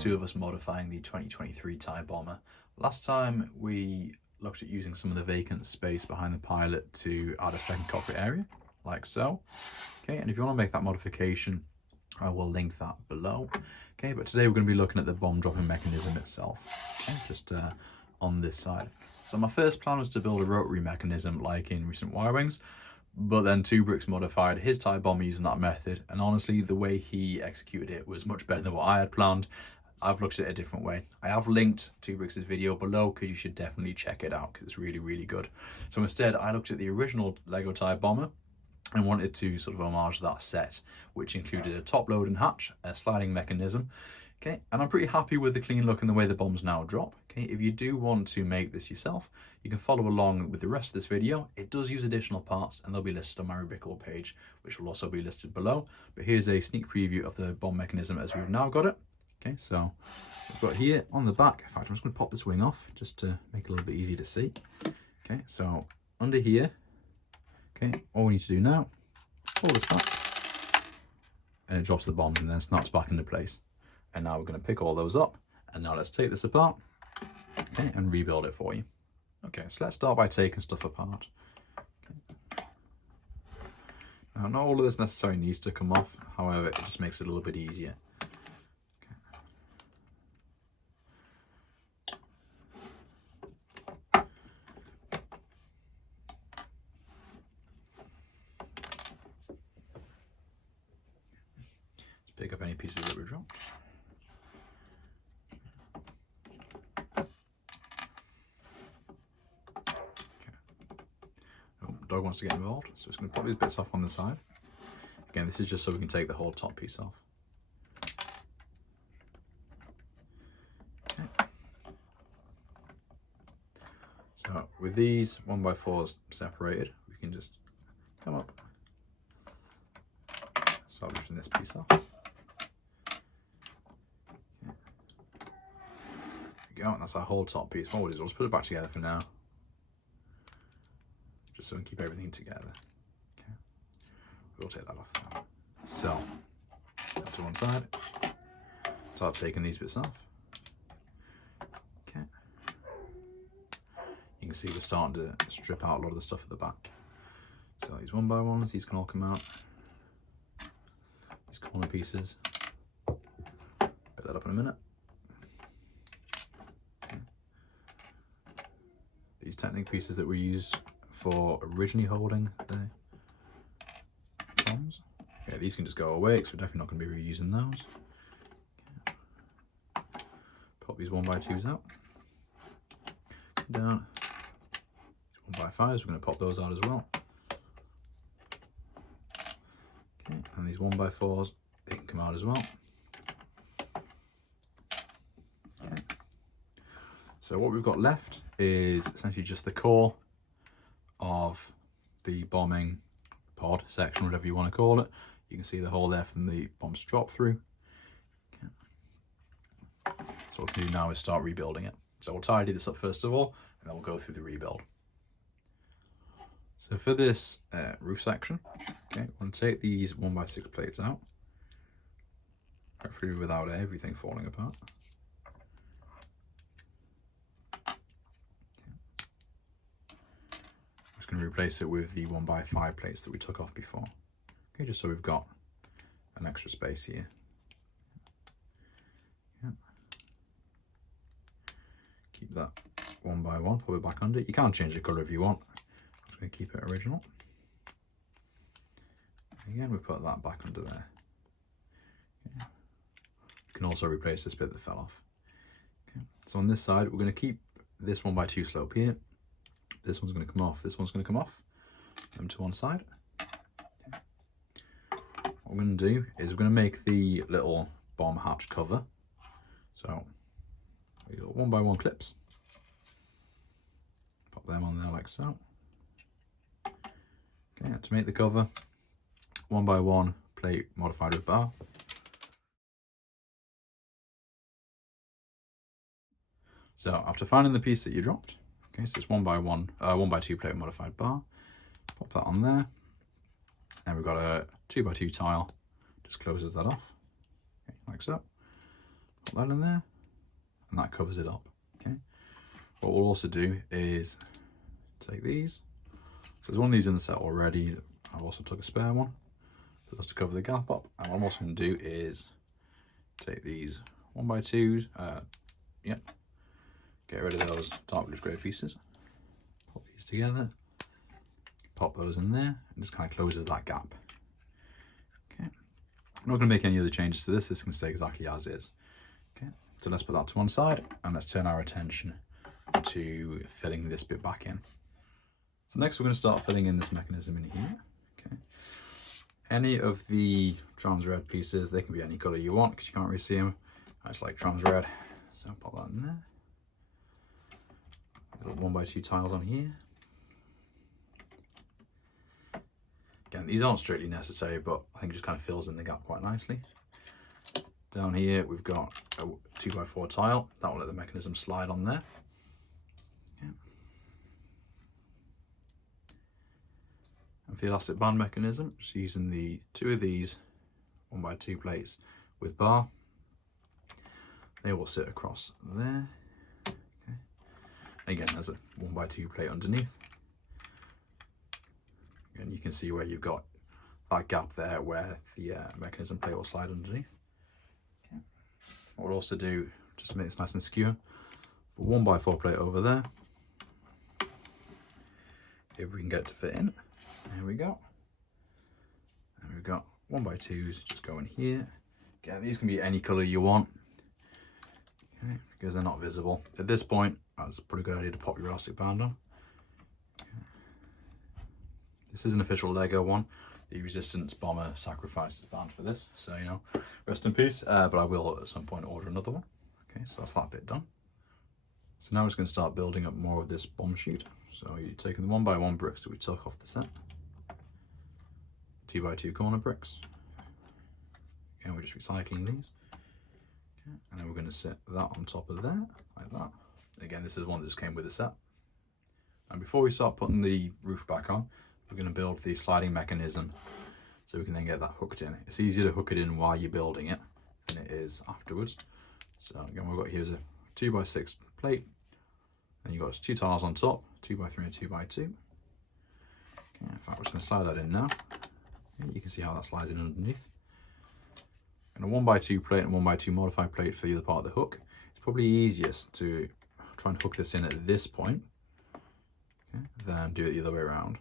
two of us modifying the 2023 Thai bomber. Last time we looked at using some of the vacant space behind the pilot to add a second cockpit area, like so. Okay, and if you want to make that modification, I will link that below. Okay, but today we're going to be looking at the bomb dropping mechanism itself, okay, just on this side. So my first plan was to build a rotary mechanism like in recent Y-Wings, but then Two Bricks modified his Thai bomber using that method, and honestly the way he executed it was much better than what I had planned. I've looked at it a different way. I have linked Two Bricks' video below because you should definitely check it out because it's really good. So instead I looked at the original Lego Thai bomber and wanted to sort of homage that set, which included a top loading hatch, a sliding mechanism. Okay, and I'm pretty happy with the clean look and the way the bombs now drop. Okay, if you do want to make this yourself, you can follow along with the rest of this video. It does use additional parts and they'll be listed on my Rubical page, which will also be listed below. But here's a sneak preview of the bomb mechanism as we've now got it. Okay, so we've got here on the back, in fact, I'm just going to pop this wing off just to make it a little bit easier to see. Okay, so under here, okay, all we need to do now, pull this back, and it drops the bombs and then snaps back into place. And now we're going to pick all those up, and now let's take this apart, okay, and rebuild it for you. Okay, so let's start by taking stuff apart. Okay. Now, not all of this necessarily needs to come off, however, it just makes it a little bit easier. Pick up any pieces that we dropped. Okay. Oh, dog wants to get involved, so it's going to pop these bits off on the side. Again, this is just so we can take the whole top piece off. Okay. So with these 1x4s separated, we can just come up, start lifting this piece off. Go, and that's our whole top piece. What we'll do is we'll just put it back together for now, just so we can keep everything together. Okay, we'll take that off now. So to one side, start taking these bits off. Okay, you can see we're starting to strip out a lot of the stuff at the back. So these 1x1s, these can all come out. These corner pieces, put that up in a minute. These Technic pieces that we used for originally holding the bombs. Yeah, these can just go away because we're definitely not going to be reusing those. Okay. Pop these 1x2s out. Down. These 1x5s, we're going to pop those out as well. Okay, and these 1x4s, they can come out as well. Okay. So what we've got left is essentially just the core of the bombing pod section, whatever you want to call it. You can see the hole there from the bombs drop through. Okay. So what we'll do now is start rebuilding it. So we'll tidy this up first of all, and then we'll go through the rebuild. So for this roof section, okay, we're going to take these 1x6 plates out, hopefully without everything falling apart. Going to replace it with the 1x5 plates that we took off before. Okay, just so we've got an extra space here. Yeah. Keep that 1x1, put it back under. You can change the colour if you want. I'm just going to keep it original. Again, we put that back under there. Okay. You can also replace this bit that fell off. Okay. So on this side, we're going to keep this 1x2 slope here. This one's going to come off, this one's going to come off, them to one side. Okay. What we're going to do is we're going to make the little bomb hatch cover. So, little 1x1 clips. Pop them on there like so. Okay, to make the cover, 1x1 plate modified with bar. So after finding the piece that you dropped, okay, so it's 1x2 plate modified bar. Pop that on there, and we've got a 2x2 tile. Just closes that off, okay, like so. Put that in there, and that covers it up. Okay. What we'll also do is take these. So there's one of these in the set already. I've also took a spare one just to cover the gap up. And what I'm also going to do is take these 1x2s. Get rid of those dark blue grey pieces. Put these together. Pop those in there, and just kind of closes that gap. Okay. I'm not going to make any other changes to this. This can stay exactly as is. Okay. So let's put that to one side, and let's turn our attention to filling this bit back in. So next we're going to start filling in this mechanism in here. Okay. Any of the trans red pieces, they can be any colour you want because you can't really see them. I just like trans red, so pop that in there. Got 1x2 tiles on here. Again, these aren't strictly necessary, but I think it just kind of fills in the gap quite nicely. Down here we've got a 2x4 tile. That will let the mechanism slide on there. Okay. And for the elastic band mechanism, just using the two of these 1x2 plates with bar. They will sit across there. Okay. Again, there's a 1x2 plate underneath. And you can see where you've got that gap there where the mechanism plate will slide underneath. Okay. What we'll also do, just to make this nice and secure, a 1x4 plate over there. If we can get it to fit in. There we go. And we've got 1x2s just going here. Again, these can be any colour you want. Okay, because they're not visible. At this point, that's a pretty good idea to pop your elastic band on. Okay. This is an official Lego one. The Resistance Bomber sacrificed his band for this, so you know, rest in peace. But I will at some point order another one. Okay, so that's that bit done. So now we're just going to start building up more of this bomb chute. So you're taking the 1x1 bricks that we took off the set, 2x2 corner bricks, and we're just recycling these. Okay. And then we're going to set that on top of there, like that. Again, this is one that just came with the set. And before we start putting the roof back on, we're going to build the sliding mechanism so we can then get that hooked in. It's easier to hook it in while you're building it than it is afterwards. So again, we've got here's a 2x6 plate, and you've got 2 tiles on top, 2x3 and 2x2. Okay, in fact, we're just going to slide that in now. Okay, you can see how that slides in underneath. And a 1x2 plate and 1x2 modified plate for the other part of the hook. It's probably easiest to try and hook this in at this point, okay, than do it the other way around.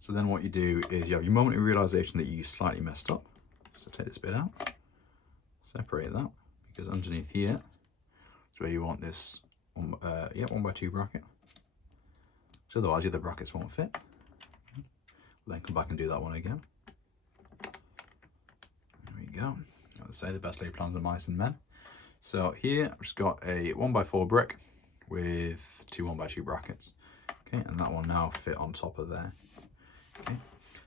So then what you do is you have your momentary realization that you slightly messed up. So take this bit out, separate that, because underneath here is where you want this 1x2 bracket. So otherwise the other brackets won't fit. Then come back and do that one again. There we go. Let's say the best laid plans of mice and men. So here I've just got a 1x4 brick with 2 1x2 brackets. Okay, and that one now fit on top of there. Okay.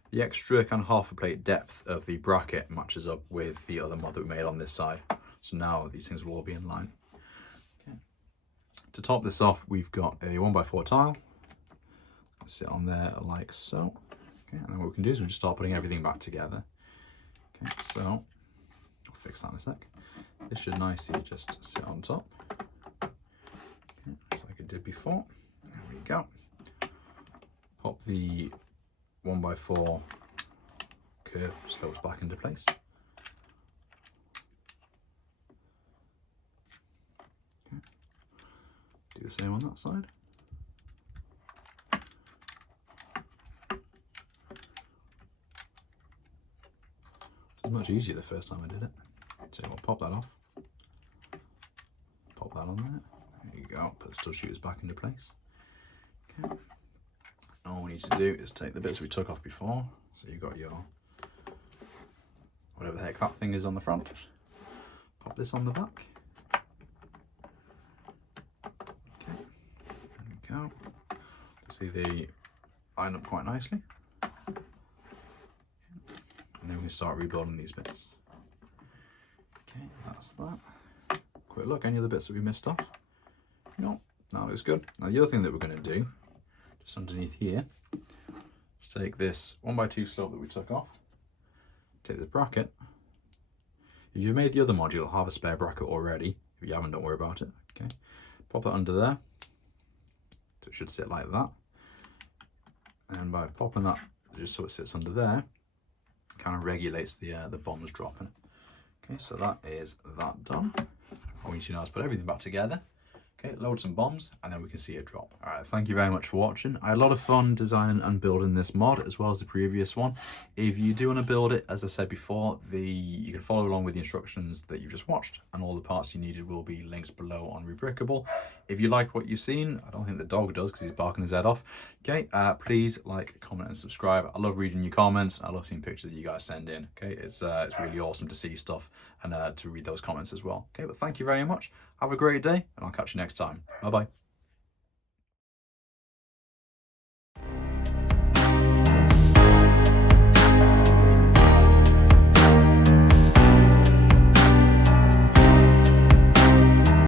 The extra kind of half a plate depth of the bracket matches up with the other mod that we made on this side. So now these things will all be in line. Okay. To top this off, we've got a 1x4 tile. Sit on there like so. Okay, and then what we can do is we just start putting everything back together. Okay, so I'll fix that in a sec. This should nicely just sit on top. Okay, just like it did before. There we go. Pop the 1x4 curve slopes back into place. Okay. Do the same on that side. It was much easier the first time I did it. So we'll pop that off. Pop that on there. There you go. Put the stud shooters back into place. Okay. All we need to do is take the bits we took off before. So you've got your, whatever the heck that thing is on the front. Pop this on the back. Okay, there we go. See they line up quite nicely. And then we can start rebuilding these bits. Okay, that's that. Quick look, any other bits that we missed off? No, that looks good. Now the other thing that we're going to do, just underneath here, is take this 1x2 slope that we took off, take this bracket. If you've made the other mod, you'll have a spare bracket already. If you haven't, don't worry about it. Okay, pop that under there. So it should sit like that. And by popping that just so it sits under there, it kind of regulates the bombs dropping. Okay, so that is that done. All we need to now is put everything back together. Okay, load some bombs and then we can see it drop. All right, thank you very much for watching. I had a lot of fun designing and building this mod as well as the previous one. If you do want to build it, as I said before, you can follow along with the instructions that you've just watched, and all the parts you needed will be linked below on Rebrickable. If you like what you've seen, I don't think the dog does because he's barking his head off. Okay, please like, comment and subscribe. I love reading your comments. I love seeing pictures that you guys send in. Okay, it's really awesome to see stuff and to read those comments as well. Okay, but thank you very much. Have a great day and I'll catch you next time. Bye bye.